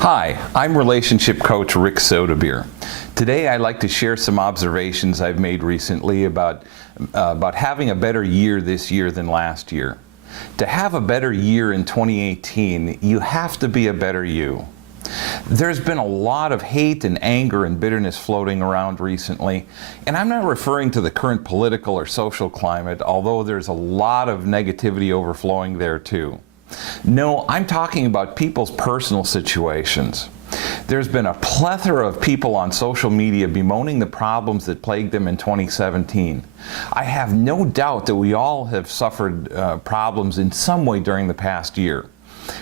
Hi, I'm relationship coach Rick Sodebeer. Today I'd like to share some observations I've made recently about having a better year this year than last year. To have a better year in 2018, you have to be a better you. There's been a lot of hate and anger and bitterness floating around recently, and I'm not referring to the current political or social climate, although there's a lot of negativity overflowing there too. No, I'm talking about people's personal situations. There's been a plethora of people on social media bemoaning the problems that plagued them in 2017. I have no doubt that we all have suffered problems in some way during the past year.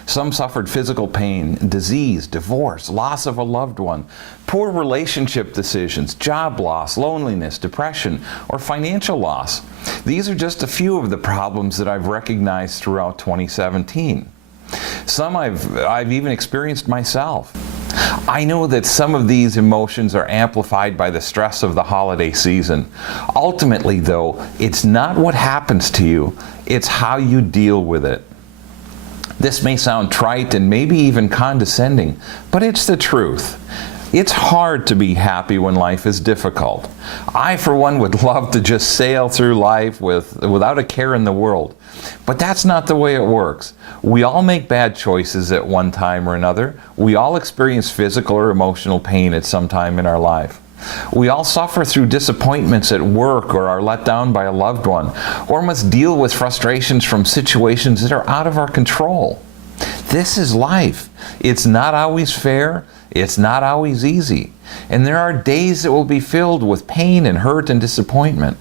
Some suffered physical pain, disease, divorce, loss of a loved one, poor relationship decisions, job loss, loneliness, depression, or financial loss. These are just a few of the problems that I've recognized throughout 2017. Some I've even experienced myself. I know that some of these emotions are amplified by the stress of the holiday season. Ultimately, though, it's not what happens to you, it's how you deal with it. This may sound trite and maybe even condescending, but it's the truth. It's hard to be happy when life is difficult. I, for one, would love to just sail through life without a care in the world. But that's not the way it works. We all make bad choices at one time or another. We all experience physical or emotional pain at some time in our life. We all suffer through disappointments at work or are let down by a loved one, or must deal with frustrations from situations that are out of our control. This is life. It's not always fair. It's not always easy. And there are days that will be filled with pain and hurt and disappointment.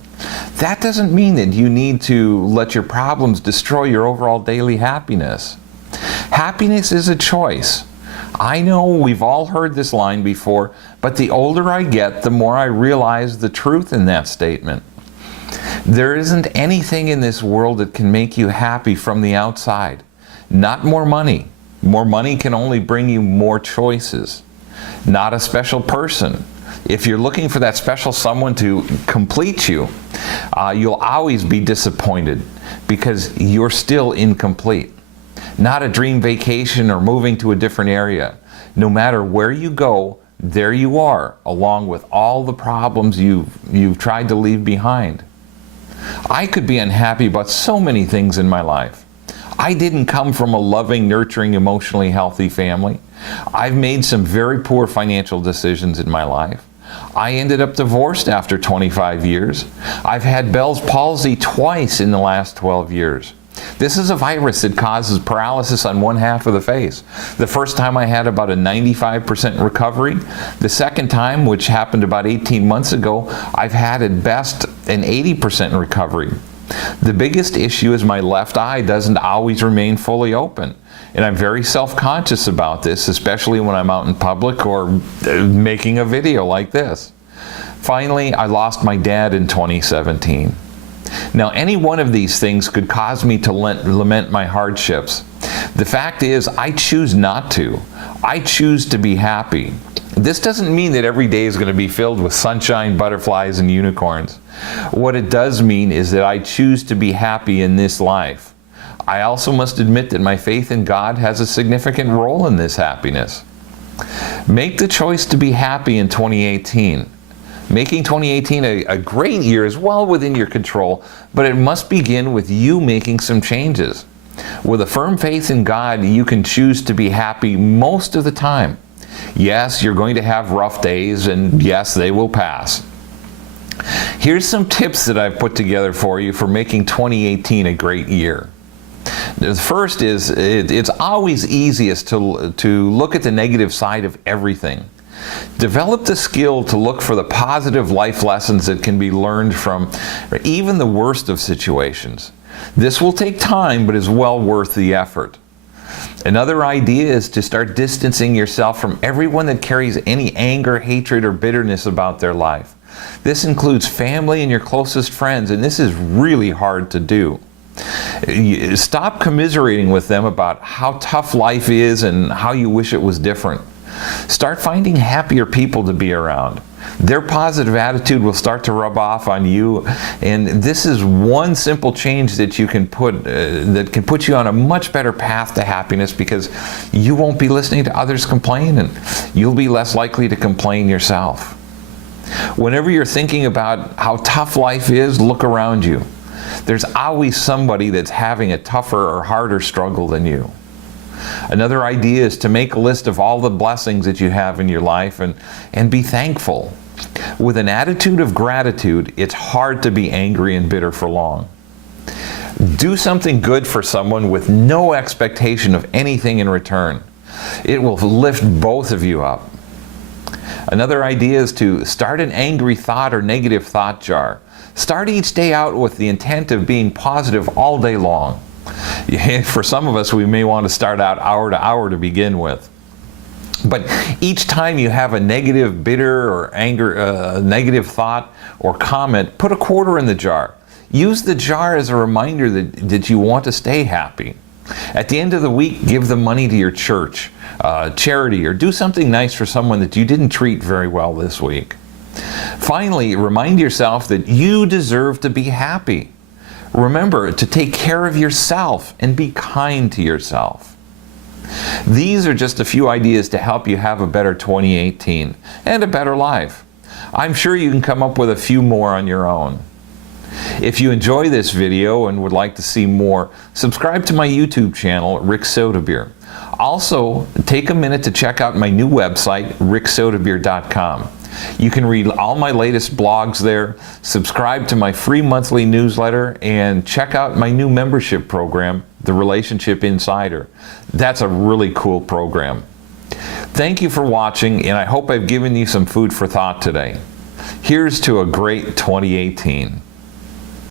That doesn't mean that you need to let your problems destroy your overall daily happiness. Happiness is a choice. I know we've all heard this line before, but the older I get, the more I realize the truth in that statement. There isn't anything in this world that can make you happy from the outside. Not more money. More money can only bring you more choices. Not a special person. If you're looking for that special someone to complete you, you'll always be disappointed because you're still incomplete. Not a dream vacation or moving to a different area. No matter where you go, there you are, along with all the problems you've tried to leave behind. I could be unhappy about so many things in my life. I didn't come from a loving, nurturing, emotionally healthy family. I've made some very poor financial decisions in my life. I ended up divorced after 25 years. I've had Bell's palsy twice in the last 12 years. This is a virus that causes paralysis on one half of the face. The first time I had about a 95% recovery. The second time, which happened about 18 months ago, I've had at best an 80% recovery. The biggest issue is my left eye doesn't always remain fully open. And I'm very self-conscious about this, especially when I'm out in public or making a video like this. Finally, I lost my dad in 2017. Now, any one of these things could cause me to lament my hardships. The fact is, I choose not to. I choose to be happy. This doesn't mean that every day is going to be filled with sunshine, butterflies, and unicorns. What it does mean is that I choose to be happy in this life. I also must admit that my faith in God has a significant role in this happiness. Make the choice to be happy in 2018. Making 2018 a great year is well within your control, but it must begin with you making some changes. With a firm faith in God, you can choose to be happy most of the time. Yes, you're going to have rough days, and yes, they will pass. Here's some tips that I've put together for you for making 2018 a great year. The first is, it's always easiest to look at the negative side of everything. Develop the skill to look for the positive life lessons that can be learned from even the worst of situations. This will take time, but is well worth the effort. Another idea is to start distancing yourself from everyone that carries any anger, hatred, or bitterness about their life. This includes family and your closest friends, and this is really hard to do. Stop commiserating with them about how tough life is and how you wish it was different. Start finding happier people to be around. Their positive attitude will start to rub off on you, and this is one simple change that you can that can put you on a much better path to happiness, because you won't be listening to others complain, and you'll be less likely to complain yourself. Whenever you're thinking about how tough life is, look around you. There's always somebody that's having a tougher or harder struggle than you. Another idea is to make a list of all the blessings that you have in your life and be thankful. With an attitude of gratitude, it's hard to be angry and bitter for long. Do something good for someone with no expectation of anything in return. It will lift both of you up. Another idea is to start an angry thought or negative thought jar. Start each day out with the intent of being positive all day long. For some of us, we may want to start out hour to hour to begin with. But each time you have a negative, bitter, or negative thought or comment, put a quarter in the jar. Use the jar as a reminder that you want to stay happy. At the end of the week, give the money to your church, charity, or do something nice for someone that you didn't treat very well this week. Finally, remind yourself that you deserve to be happy. Remember to take care of yourself and be kind to yourself. These are just a few ideas to help you have a better 2018 and a better life. I'm sure you can come up with a few more on your own. If you enjoy this video and would like to see more, subscribe to my YouTube channel, Rick Sodabeer. Also, take a minute to check out my new website, ricksodabeer.com. You can read all my latest blogs there, subscribe to my free monthly newsletter, and check out my new membership program, The Relationship Insider. That's a really cool program. Thank you for watching, and I hope I've given you some food for thought today. Here's to a great 2018.